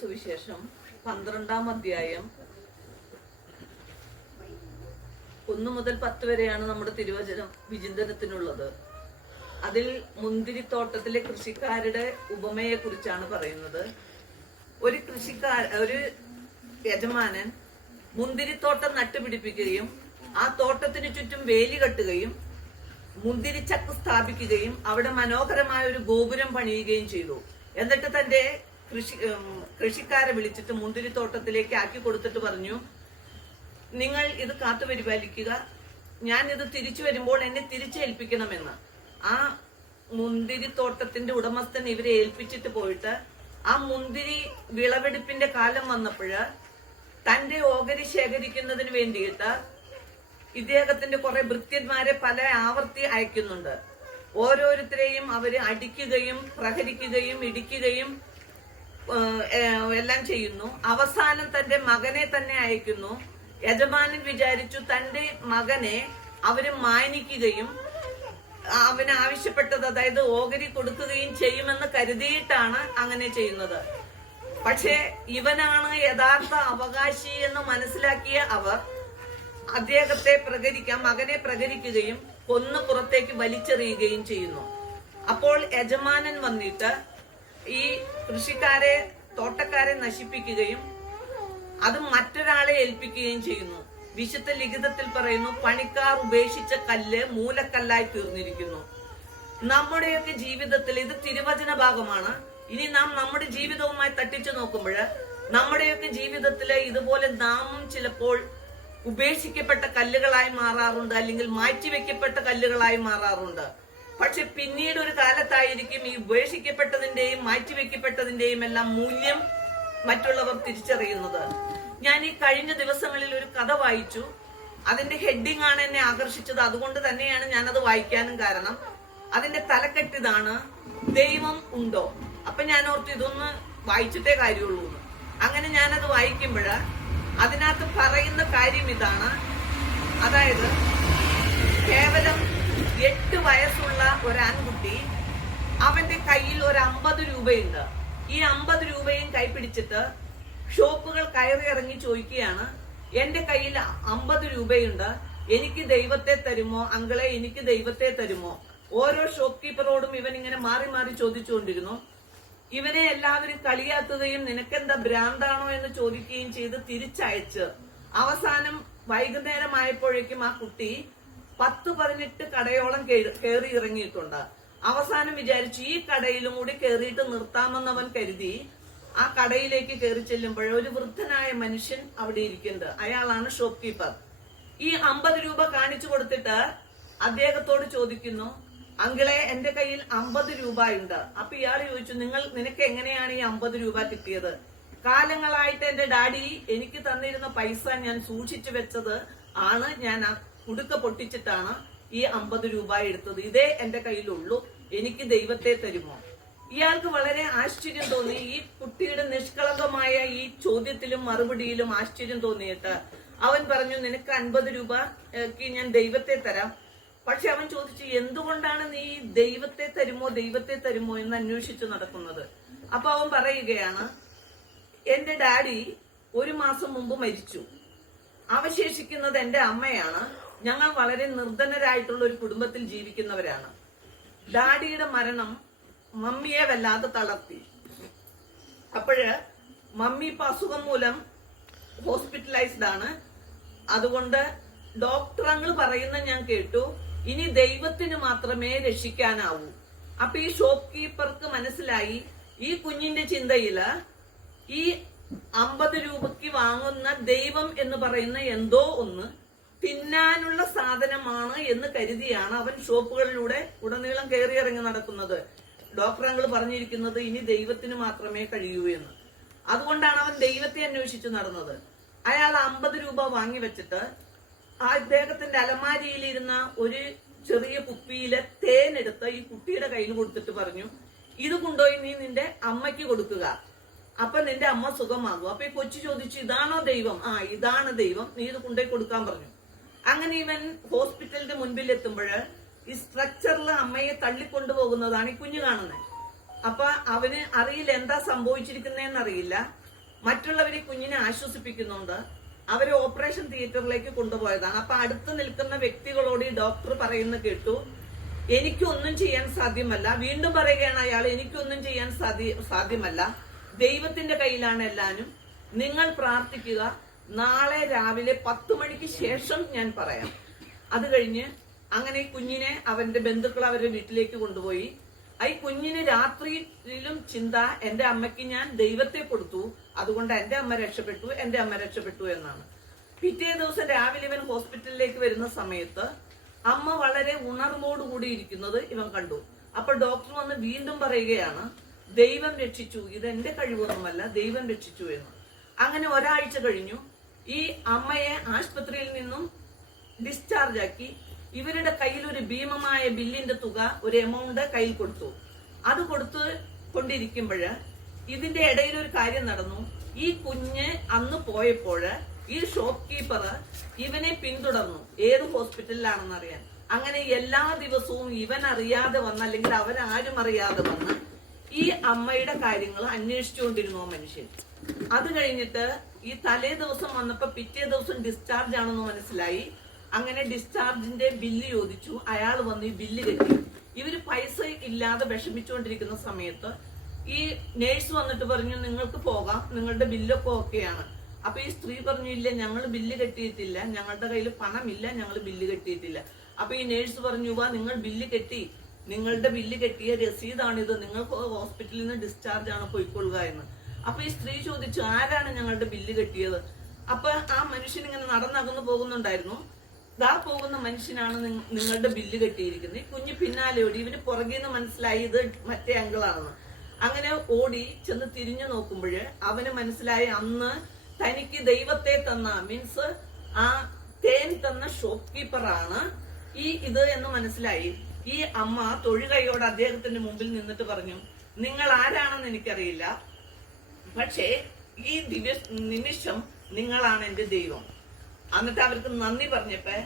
സുവിശേഷം പന്ത്രണ്ടാം അധ്യായം. ഒന്ന് മുതൽ പത്ത് വരെയാണ് നമ്മുടെ തിരുവചനം വിചിന്തനത്തിനുള്ളത്. അതിൽ മുന്തിരിത്തോട്ടത്തിലെ കൃഷിക്കാരുടെ ഉപമയെ കുറിച്ചാണ് പറയുന്നത്. ഒരു കൃഷിക്കാർ ഒരു യജമാനൻ മുന്തിരിത്തോട്ടം നട്ടുപിടിപ്പിക്കുകയും ആ തോട്ടത്തിന് ചുറ്റും വേലി കെട്ടുകയും മുന്തിരിച്ചക്ക് സ്ഥാപിക്കുകയും അവിടെ മനോഹരമായ ഒരു ഗോപുരം പണിയുകയും ചെയ്തു. എന്നിട്ട് തന്റെ കൃഷി കൃഷിക്കാരെ വിളിച്ചിട്ട് മുന്തിരിത്തോട്ടത്തിലേക്ക് ആക്കി കൊടുത്തിട്ട് പറഞ്ഞു നിങ്ങൾ ഇത് കാത്തു പരിപാലിക്കുക. ഞാൻ ഇത് തിരിച്ചു വരുമ്പോൾ എന്നെ തിരിച്ചേൽപ്പിക്കണമെന്ന്. ആ മുന്തിരിത്തോട്ടത്തിന്റെ ഉടമസ്ഥൻ ഇവരെ ഏൽപ്പിച്ചിട്ട് പോയിട്ട് ആ മുന്തിരി വിളവെടുപ്പിന്റെ കാലം വന്നപ്പോഴ് തന്റെ ഓഹരി ശേഖരിക്കുന്നതിന് വേണ്ടിയിട്ട് ഇദ്ദേഹത്തിന്റെ കുറെ ഭൃത്യന്മാരെ പല ആവർത്തി അയക്കുന്നുണ്ട്. ഓരോരുത്തരെയും അവർ അടിക്കുകയും പ്രഹരിക്കുകയും ഇടിക്കുകയും എല്ലാം ചെയ്യുന്നു. അവസാനം തന്റെ മകനെ തന്നെ അയക്കുന്നു. യജമാനൻ വിചാരിച്ചു തന്റെ മകനെ അവർ മാനിക്കുകയും അവന് ആവശ്യപ്പെട്ടത് അതായത് ഓഹരി കൊടുക്കുകയും ചെയ്യുമെന്ന് കരുതിയിട്ടാണ് അങ്ങനെ ചെയ്യുന്നത്. പക്ഷേ ഇവനാണ് യഥാർത്ഥ അവകാശി എന്ന് മനസ്സിലാക്കിയ അവർ അദ്ദേഹത്തെ പ്രകരിക്കാൻ മകനെ പ്രകരിക്കുകയും കൊന്നു പുറത്തേക്ക് വലിച്ചെറിയുകയും ചെയ്യുന്നു. അപ്പോൾ യജമാനൻ വന്നിട്ട് ഈ കൃഷിക്കാരെ തോട്ടക്കാരെ നശിപ്പിക്കുകയും അത് മറ്റൊരാളെ ഏൽപ്പിക്കുകയും ചെയ്യുന്നു. വിശുദ്ധ ലിഖിതത്തിൽ പറയുന്നു പണിക്കാർ ഉപേക്ഷിച്ച കല്ല് മൂലക്കല്ലായി തീർന്നിരിക്കുന്നു. നമ്മുടെയൊക്കെ ജീവിതത്തിൽ ഇത് തിരുവചന ഭാഗമാണ്. ഇനി നാം നമ്മുടെ ജീവിതവുമായി തട്ടിച്ചു നോക്കുമ്പോൾ നമ്മുടെയൊക്കെ ജീവിതത്തിലെ ഇതുപോലെ നാമും ചിലപ്പോൾ ഉപേക്ഷിക്കപ്പെട്ട കല്ലുകളായി മാറാറുണ്ട് അല്ലെങ്കിൽ മാറ്റിവെക്കപ്പെട്ട കല്ലുകളായി മാറാറുണ്ട്. പക്ഷെ പിന്നീട് ഒരു കാലത്തായിരിക്കും ഈ ഉപേക്ഷിക്കപ്പെട്ടതിന്റെയും മാറ്റിവെക്കപ്പെട്ടതിന്റെയും എല്ലാം മൂല്യം മറ്റുള്ളവർ തിരിച്ചറിയുന്നത്. ഞാൻ ഈ കഴിഞ്ഞ ദിവസങ്ങളിൽ ഒരു കഥ വായിച്ചു. അതിന്റെ ഹെഡിങ് ആണ് എന്നെ ആകർഷിച്ചത്. അതുകൊണ്ട് തന്നെയാണ് ഞാൻ അത് വായിക്കാനും കാരണം. അതിന്റെ തലക്കെട്ടിതാണ് ദൈവം ഉണ്ടോ? അപ്പൊ ഞാൻ ഓർത്ത് ഇതൊന്ന് വായിച്ചിട്ടേ കാര്യമുള്ളൂ. അങ്ങനെ ഞാനത് വായിക്കുമ്പോൾ അതിനകത്ത് പറയുന്ന കാര്യം ഇതാണ്. അതായത് ഒരു ആൺകുട്ടി അവന്റെ കയ്യിൽ ഒരു അമ്പത് രൂപയുണ്ട്. ഈ അമ്പത് രൂപയും കൈ പിടിച്ചിട്ട് ഷോപ്പുകൾ കയറി ഇറങ്ങി ചോദിക്കുകയാണ് എന്റെ കയ്യിൽ അമ്പത് രൂപയുണ്ട്. എനിക്ക് ദൈവത്തെ തരുമോ? അങ്കളെ എനിക്ക് ദൈവത്തെ തരുമോ? ഓരോ ഷോപ്പ് കീപ്പറോടും ഇവൻ ഇങ്ങനെ മാറി മാറി ചോദിച്ചുകൊണ്ടിരുന്നു. ഇവനെ എല്ലാവരും കളിയാക്കുകയും നിനക്കെന്താ ഭ്രാന്താണോ? എന്ന് ചോദിക്കുകയും ചെയ്ത് തിരിച്ചയച്ച്. അവസാനം വൈകുന്നേരമായപ്പോഴേക്കും ആ കുട്ടി പത്ത് പതിനെട്ട് കടയോളം കയറി ഇറങ്ങിയിട്ടുണ്ട്. അവസാനം വിചാരിച്ചു ഈ കടയിലും കൂടി കയറിയിട്ട് നിർത്താമെന്നവൻ കരുതി ആ കടയിലേക്ക് കയറി ചെല്ലുമ്പോൾ ഒരു വൃദ്ധനായ മനുഷ്യൻ അവിടെ ഇരിക്കുന്നുണ്ട്. അയാളാണ് ഷോപ്പ് കീപ്പർ ഈ അമ്പത് രൂപ കാണിച്ചു കൊടുത്തിട്ട് അദ്ദേഹത്തോട് ചോദിക്കുന്നു അങ്കിളെ എന്റെ കയ്യിൽ അമ്പത് രൂപ ഉണ്ട്. അപ്പൊ ഇയാൾ ചോദിച്ചു നിങ്ങൾ നിനക്ക് എങ്ങനെയാണ് ഈ അമ്പത് രൂപ കിട്ടിയത്? കാലങ്ങളായിട്ട് എന്റെ ഡാഡി എനിക്ക് തന്നിരുന്ന പൈസ ഞാൻ സൂക്ഷിച്ചു വെച്ചത് ആണ്. ഞാൻ കുടുക്ക പൊട്ടിച്ചിട്ടാണ് ഈ അമ്പത് രൂപ എടുത്തത്. ഇതേ എന്റെ കയ്യിലുള്ളൂ. എനിക്ക് ദൈവത്തെ തരുമോ? ഇയാൾക്ക് വളരെ ആശ്ചര്യം തോന്നി. ഈ കുട്ടിയുടെ നിഷ്കളങ്കമായ ഈ ചോദ്യത്തിലും മറുപടിയിലും ആശ്ചര്യം തോന്നിയിട്ട് അവൻ പറഞ്ഞു നിനക്ക് അൻപത് രൂപ ഞാൻ ദൈവത്തെ തരാം. പക്ഷെ അവൻ ചോദിച്ചു എന്തുകൊണ്ടാണ് നീ ദൈവത്തെ തരുമോ ദൈവത്തെ തരുമോ എന്ന് അന്വേഷിച്ചു നടക്കുന്നത്? അപ്പൊ അവൻ പറയുകയാണ് എന്റെ ഡാഡി ഒരു മാസം മുമ്പ് മരിച്ചു. അവശേഷിക്കുന്നത് എന്റെ അമ്മയാണ്. ഞങ്ങൾ വളരെ നിർധനരായിട്ടുള്ള ഒരു കുടുംബത്തിൽ ജീവിക്കുന്നവരാണ്. ഡാഡിയുടെ മരണം മമ്മിയെ വല്ലാതെ തളർത്തി. അപ്പോഴ് മമ്മി ഇപ്പൊ അസുഖം മൂലം ഹോസ്പിറ്റലൈസ്ഡ് ആണ്. അതുകൊണ്ട് ഡോക്ടറങ്ങൾ പറയുന്ന ഞാൻ കേട്ടു. ഇനി ദൈവത്തിന് മാത്രമേ രക്ഷിക്കാനാവൂ. അപ്പൊ ഈ ഷോപ്പ് കീപ്പർക്ക് മനസ്സിലായി ഈ കുഞ്ഞിന്റെ ചിന്തയിൽ ഈ അമ്പത് രൂപയ്ക്ക് വാങ്ങുന്ന ദൈവം എന്ന് പറയുന്ന എന്തോ ഒന്ന് തിന്നാനുള്ള സാധനമാണ് എന്ന് കരുതിയാണ് അവൻ ഷോപ്പുകളിലൂടെ ഉടനീളം കയറി ഇറങ്ങി നടക്കുന്നത്. ഡോക്ടർ പറഞ്ഞിരിക്കുന്നത് ഇനി ദൈവത്തിന് മാത്രമേ കഴിയൂ എന്ന്. അതുകൊണ്ടാണ് അവൻ ദൈവത്തെ അന്വേഷിച്ചു നടന്നത്. അയാൾ അമ്പത് രൂപ വാങ്ങി വെച്ചിട്ട് ആ ഇദ്ദേഹത്തിന്റെ അലമാരിയിലിരുന്ന ഒരു ചെറിയ കുപ്പിയിലെ തേൻ എടുത്ത് ഈ കുട്ടിയുടെ കയ്യിൽ കൊടുത്തിട്ട് പറഞ്ഞു ഇത് കൊണ്ടുപോയി നീ നിന്റെ അമ്മയ്ക്ക് കൊടുക്കുക. അപ്പൊ നിന്റെ അമ്മ സുഖമാകും. അപ്പൊ ഈ കൊച്ചു ചോദിച്ചു ഇതാണോ ദൈവം? ആ ഇതാണ് ദൈവം. നീ ഇത് കൊണ്ടുപോയി കൊടുക്കാൻ പറഞ്ഞു. അങ്ങനെ ഇവൻ ഹോസ്പിറ്റലിന്റെ മുൻപിൽ എത്തുമ്പോൾ ഈ സ്ട്രക്ചറിൽ അമ്മയെ തള്ളിക്കൊണ്ടുപോകുന്നതാണ് ഈ കുഞ്ഞു കാണുന്നത്. അപ്പൊ അവന് അറിയില്ല എന്താ സംഭവിച്ചിരിക്കുന്നതെന്ന് അറിയില്ല മറ്റുള്ളവർ ഈ കുഞ്ഞിനെ ആശ്വസിപ്പിക്കുന്നുണ്ട്. അവരെ ഓപ്പറേഷൻ തിയേറ്ററിലേക്ക് കൊണ്ടുപോയതാണ്. അപ്പൊ അടുത്ത് നിൽക്കുന്ന വ്യക്തികളോട് ഈ ഡോക്ടർ പറയുന്ന കേട്ടു എനിക്കൊന്നും ചെയ്യാൻ സാധ്യമല്ല. വീണ്ടും പറയുകയാണ് അയാൾ എനിക്കൊന്നും ചെയ്യാൻ സാധ്യ സാധ്യമല്ല. ദൈവത്തിന്റെ കയ്യിലാണ് എല്ലാനും നിങ്ങൾ പ്രാർത്ഥിക്കുക. നാളെ രാവിലെ പത്ത് മണിക്ക് ശേഷം ഞാൻ പറയാം. അത് കഴിഞ്ഞ് അങ്ങനെ കുഞ്ഞിനെ അവന്റെ ബന്ധുക്കൾ അവരുടെ വീട്ടിലേക്ക് കൊണ്ടുപോയി. ഈ കുഞ്ഞിന് രാത്രിയിലും ചിന്ത എന്റെ അമ്മയ്ക്ക് ഞാൻ ദൈവത്തെ കൊടുത്തു. അതുകൊണ്ട് എന്റെ അമ്മ രക്ഷപ്പെട്ടു എന്റെ അമ്മ രക്ഷപ്പെട്ടു എന്നാണ്. പിറ്റേ ദിവസം രാവിലെ ഇവൻ ഹോസ്പിറ്റലിലേക്ക് വരുന്ന സമയത്ത് അമ്മ വളരെ ഉണർവോടുകൂടി ഇരിക്കുന്നത് ഇവൻ കണ്ടു. അപ്പൊ ഡോക്ടർ വന്ന് വീണ്ടും പറയുകയാണ് ദൈവം രക്ഷിച്ചു. ഇത് എന്റെ കഴിവൊന്നുമല്ല ദൈവം രക്ഷിച്ചു എന്ന്. അങ്ങനെ ഒരാഴ്ച കഴിഞ്ഞു. ഈ അമ്മയെ ആശുപത്രിയിൽ നിന്നും ഡിസ്ചാർജ് ആക്കി. ഇവരുടെ കയ്യിൽ ഒരു ഭീമമായ ബില്ലിന്റെ തുക ഒരു എമൗണ്ട് കയ്യിൽ കൊടുത്തു. അത് കൊടുത്ത് കൊണ്ടിരിക്കുമ്പോൾ ഇതിന്റെ ഇടയിൽ ഒരു കാര്യം നടന്നു. ഈ കുഞ്ഞ് അന്ന് പോയപ്പോൾ ഈ ഷോപ്പ് കീപ്പർ ഇവനെ പിന്തുടർന്നു. ഏത് ഹോസ്പിറ്റലിലാണെന്ന് അറിയാൻ. അങ്ങനെ എല്ലാ ദിവസവും ഇവൻ അറിയാതെ വന്ന് അല്ലെങ്കിൽ അവരാരും അറിയാതെ വന്ന് ഈ അമ്മയുടെ കാര്യങ്ങൾ അന്വേഷിച്ചുകൊണ്ടിരുന്നു മനുഷ്യൻ. അത് കഴിഞ്ഞിട്ട് ഈ തലേ ദിവസം വന്നപ്പോ പിറ്റേ ദിവസം ഡിസ്ചാർജ് ആണെന്ന് മനസ്സിലായി. അങ്ങനെ ഡിസ്ചാർജിന്റെ ബില്ല് ചോദിച്ചു. അയാൾ വന്ന് ഈ ബില്ല് കെട്ടി. ഇവർ പൈസ ഇല്ലാതെ വിഷമിച്ചുകൊണ്ടിരിക്കുന്ന സമയത്ത് ഈ നേഴ്സ് വന്നിട്ട് പറഞ്ഞു നിങ്ങൾക്ക് പോകാം. നിങ്ങളുടെ ബില്ലൊക്കെ ഓക്കെയാണ് അപ്പൊ ഈ സ്ത്രീ പറഞ്ഞു ഇല്ല ഞങ്ങൾ ബില്ല് കെട്ടിയിട്ടില്ല. ഞങ്ങളുടെ കയ്യിൽ പണമില്ല. ഞങ്ങൾ ബില്ല് കെട്ടിയിട്ടില്ല. അപ്പൊ ഈ നേഴ്സ് പറഞ്ഞു വാ നിങ്ങൾ ബില്ല് കെട്ടി. നിങ്ങളുടെ ബില്ല് കെട്ടിയ രസീതാണിത് നിങ്ങൾക്ക് ഹോസ്പിറ്റലിൽ നിന്ന് ഡിസ്ചാർജ് ആണ് പോയിക്കൊള്ളുക എന്ന്. അപ്പൊ ഈ സ്ത്രീ ചോദിച്ചു ആരാണ് ഞങ്ങളുടെ ബില്ല് കെട്ടിയത്? അപ്പൊ ആ മനുഷ്യൻ ഇങ്ങനെ നടന്നകന്നു പോകുന്നുണ്ടായിരുന്നു. ദാ പോകുന്ന മനുഷ്യനാണ് നിങ്ങളുടെ ബില്ല് കെട്ടിയിരിക്കുന്നത്. ഈ കുഞ്ഞ് പിന്നാലെ ഓടി ഇവന് പുറകിൽ നിന്ന് മനസ്സിലായി ഇത് മറ്റേ അങ്കിളാണെന്ന്. അങ്ങനെ ഓടി ചെന്ന് തിരിഞ്ഞു നോക്കുമ്പോൾ അവന് മനസ്സിലായി അന്ന് തനിക്ക് ദൈവത്തെ തന്ന മീൻസ് ആ തേൻ തന്ന ഷോപ്പ് കീപ്പറാണ് ഈ ഇത് എന്ന് മനസ്സിലായി. ഈ അമ്മ തൊഴുകയോട് അദ്ദേഹത്തിന്റെ മുമ്പിൽ നിന്നിട്ട് പറഞ്ഞു നിങ്ങൾ ആരാണെന്ന് എനിക്കറിയില്ല. പക്ഷേ ഈ ദിവ്യ നിമിഷം നിങ്ങളാണ് എന്റെ ദൈവം. എന്നിട്ട് അവർക്ക് നന്ദി പറഞ്ഞപ്പോ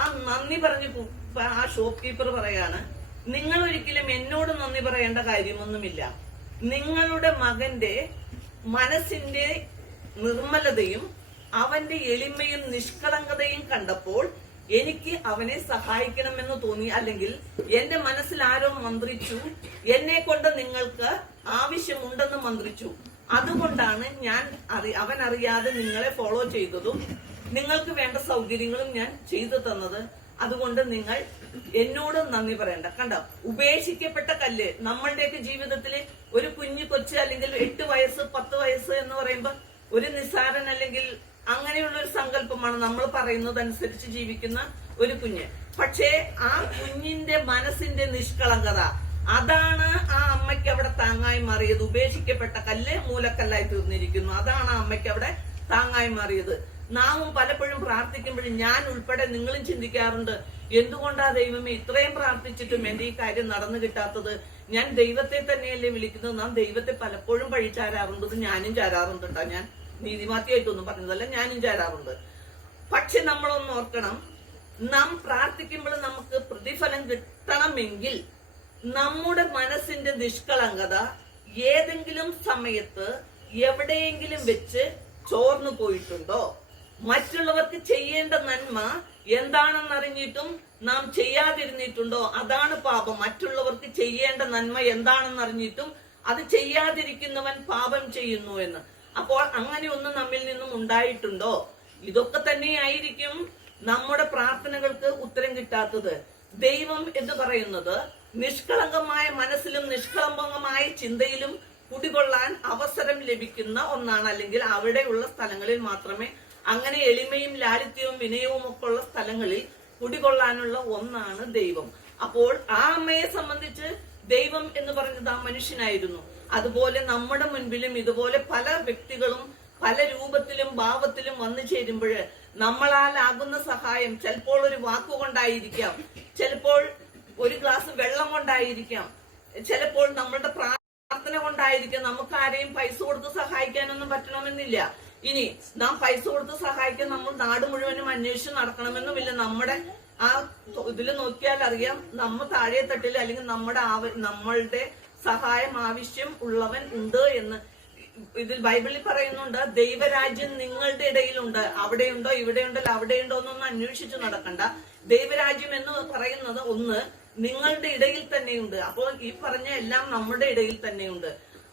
ആ നന്ദി പറഞ്ഞു ആ ഷോപ്പ് കീപ്പർ പറയാണ് നിങ്ങൾ ഒരിക്കലും എന്നോട് നന്ദി പറയേണ്ട കാര്യമൊന്നുമില്ല. നിങ്ങളുടെ മകന്റെ മനസ്സിന്റെ നിർമ്മലതയും അവന്റെ എളിമയും നിഷ്കളങ്കതയും കണ്ടപ്പോൾ എനിക്ക് അവനെ സഹായിക്കണമെന്ന് തോന്നി. അല്ലെങ്കിൽ എന്റെ മനസ്സിൽ ആരോ മന്ത്രിച്ചു. എന്നെ കൊണ്ട് നിങ്ങൾക്ക് ആവശ്യമുണ്ടെന്ന് മന്ത്രിച്ചു. അതുകൊണ്ടാണ് ഞാൻ അവൻ അറിയാതെ നിങ്ങളെ ഫോളോ ചെയ്തതും നിങ്ങൾക്ക് വേണ്ട സൗകര്യങ്ങളും ഞാൻ ചെയ്തു തന്നത്. അതുകൊണ്ട് നിങ്ങൾ എന്നോട് നന്ദി പറയണ്ട. കണ്ടോ? ഉപേക്ഷിക്കപ്പെട്ട കല്ല്. നമ്മളുടെയൊക്കെ ജീവിതത്തിൽ ഒരു കുഞ്ഞു കൊച്ച് അല്ലെങ്കിൽ എട്ട് വയസ്സ് പത്ത് വയസ്സ് എന്ന് പറയുമ്പോൾ ഒരു നിസ്സാരൻ അല്ലെങ്കിൽ അങ്ങനെയുള്ള ഒരു സങ്കല്പമാണ് നമ്മൾ പറയുന്നത് അനുസരിച്ച് ജീവിക്കുന്ന ഒരു കുഞ്ഞ്. പക്ഷേ ആ കുഞ്ഞിന്റെ മനസ്സിന്റെ നിഷ്കളങ്കത അതാണ് ആ അമ്മയ്ക്ക് അവിടെ താങ്ങായി മാറിയത്. ഉപേക്ഷിക്കപ്പെട്ട കല്ല് മൂലക്കല്ലായി തീർന്നിരിക്കുന്നു. അതാണ് ആ അമ്മയ്ക്ക് അവിടെ താങ്ങായി മാറിയത്. നാമും പലപ്പോഴും പ്രാർത്ഥിക്കുമ്പോഴും ഞാൻ ഉൾപ്പെടെ നിങ്ങളും ചിന്തിക്കാറുണ്ട് എന്തുകൊണ്ടാ ദൈവമേ ഇത്രയും പ്രാർത്ഥിച്ചിട്ടും എന്റെ ഈ കാര്യം നടന്നു കിട്ടാത്തത്? ഞാൻ ദൈവത്തെ തന്നെയല്ലേ വിളിക്കുന്നത്? നാം ദൈവത്തെ പലപ്പോഴും പഴിച്ചാരാറുണ്ട്. ഞാനും ചാരാറുണ്ട് ഞാൻ നീതിമാത്തിയായിട്ടൊന്നും പറഞ്ഞതല്ല ഞാനും ചാരാറുണ്ട്. പക്ഷെ നമ്മളൊന്ന് ഓർക്കണം. നാം പ്രാർത്ഥിക്കുമ്പോൾ നമുക്ക് പ്രതിഫലം കിട്ടണമെങ്കിൽ നമ്മുടെ മനസ്സിന്റെ നിഷ്കളങ്കത ഏതെങ്കിലും സമയത്ത് എവിടെയെങ്കിലും വെച്ച് ചോർന്നു പോയിട്ടുണ്ടോ? മറ്റുള്ളവർക്ക് ചെയ്യേണ്ട നന്മ എന്താണെന്ന് അറിഞ്ഞിട്ടും നാം ചെയ്യാതിരുന്നിട്ടുണ്ടോ? അതാണ് പാപം. മറ്റുള്ളവർക്ക് ചെയ്യേണ്ട നന്മ എന്താണെന്ന് അറിഞ്ഞിട്ടും അത് ചെയ്യാതിരിക്കുന്നവൻ പാപം ചെയ്യുന്നു എന്ന്. അപ്പോൾ അങ്ങനെ ഒന്നും നമ്മിൽ നിന്നും ഉണ്ടായിട്ടുണ്ടോ? ഇതൊക്കെ തന്നെയായിരിക്കും നമ്മുടെ പ്രാർത്ഥനകൾക്ക് ഉത്തരം കിട്ടാത്തത്. ദൈവം എന്ന് പറയുന്നത് നിഷ്കളങ്കമായ മനസ്സിലും നിഷ്കളങ്കമായ ചിന്തയിലും കുടികൊള്ളാൻ അവസരം ലഭിക്കുന്ന ഒന്നാണ്. അല്ലെങ്കിൽ അവിടെയുള്ള സ്ഥലങ്ങളിൽ മാത്രമേ അങ്ങനെ എളിമയും ലാളിത്യവും വിനയവും ഒക്കെ ഉള്ള സ്ഥലങ്ങളിൽ കുടികൊള്ളാനുള്ള ഒന്നാണ് ദൈവം. അപ്പോൾ ആ അമ്മയെ സംബന്ധിച്ച് ദൈവം എന്ന് പറഞ്ഞത് ആ മനുഷ്യനായിരുന്നു. അതുപോലെ നമ്മുടെ മുൻപിലും ഇതുപോലെ പല വ്യക്തികളും പല രൂപത്തിലും ഭാവത്തിലും വന്നു ചേരുമ്പോൾ നമ്മളാൽ ആകുന്ന സഹായം ചിലപ്പോൾ ഒരു വാക്കുകൊണ്ടായിരിക്കാം. ചിലപ്പോൾ ഒരു ഗ്ലാസ് വെള്ളം കൊണ്ടായിരിക്കാം. ചിലപ്പോൾ നമ്മളുടെ പ്രാർത്ഥന കൊണ്ടായിരിക്കാം നമുക്ക് ആരെയും പൈസ കൊടുത്ത് സഹായിക്കാനൊന്നും പറ്റണമെന്നില്ല. ഇനി നാം പൈസ കൊടുത്ത് സഹായിക്കാൻ നമ്മൾ നാട് മുഴുവനും അന്വേഷിച്ച് നടക്കണമെന്നുമില്ല. നമ്മുടെ ആ ഇതിൽ നോക്കിയാൽ അറിയാം നമ്മ താഴെ തട്ടിൽ അല്ലെങ്കിൽ നമ്മുടെ നമ്മളുടെ സഹായം ആവശ്യം ഉള്ളവൻ ഉണ്ട് എന്ന്. ഇതിൽ ബൈബിളിൽ പറയുന്നുണ്ട് ദൈവരാജ്യം നിങ്ങളുടെ ഇടയിലുണ്ട്. അവിടെയുണ്ടോ ഇവിടെയുണ്ടോ അവിടെയുണ്ടോ എന്നൊന്നും അന്വേഷിച്ചു നടക്കണ്ട. ദൈവരാജ്യം എന്ന് പറയുന്നത് ഒന്ന് നിങ്ങളുടെ ഇടയിൽ തന്നെയുണ്ട്. അപ്പോൾ ഈ പറഞ്ഞ എല്ലാം നമ്മുടെ ഇടയിൽ തന്നെയുണ്ട്.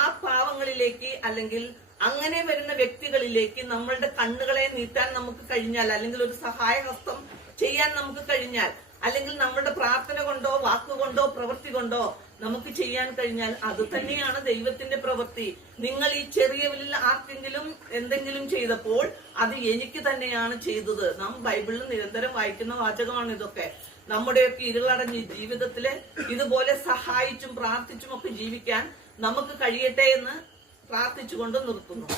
ആ പാവങ്ങളിലേക്ക് അല്ലെങ്കിൽ അങ്ങനെ വരുന്ന വ്യക്തികളിലേക്ക് നമ്മളുടെ കണ്ണുകളെ നീട്ടാൻ നമുക്ക് കഴിഞ്ഞാൽ അല്ലെങ്കിൽ ഒരു സഹായഹസ്തം ചെയ്യാൻ നമുക്ക് കഴിഞ്ഞാൽ അല്ലെങ്കിൽ നമ്മുടെ പ്രാർത്ഥന കൊണ്ടോ വാക്കുകൊണ്ടോ പ്രവൃത്തി കൊണ്ടോ നമുക്ക് ചെയ്യാൻ കഴിഞ്ഞാൽ അത് തന്നെയാണ് ദൈവത്തിന്റെ പ്രവൃത്തി. നിങ്ങൾ ഈ ചെറിയവരിൽ ആർക്കെങ്കിലും എന്തെങ്കിലും ചെയ്തപ്പോൾ അത് എനിക്ക് തന്നെയാണ് ചെയ്തത്. നാം ബൈബിളിൽ നിരന്തരം വായിക്കുന്ന വാചകമാണ് ഇതൊക്കെ. നമ്മുടെയൊക്കെ ഇരുളടഞ്ഞ ജീവിതത്തിൽ ഇതുപോലെ സഹായിച്ചും പ്രാർത്ഥിച്ചും ഒക്കെ ജീവിക്കാൻ നമുക്ക് കഴിയട്ടെ എന്ന് പ്രാർത്ഥിച്ചുകൊണ്ട് നിർത്തുന്നു.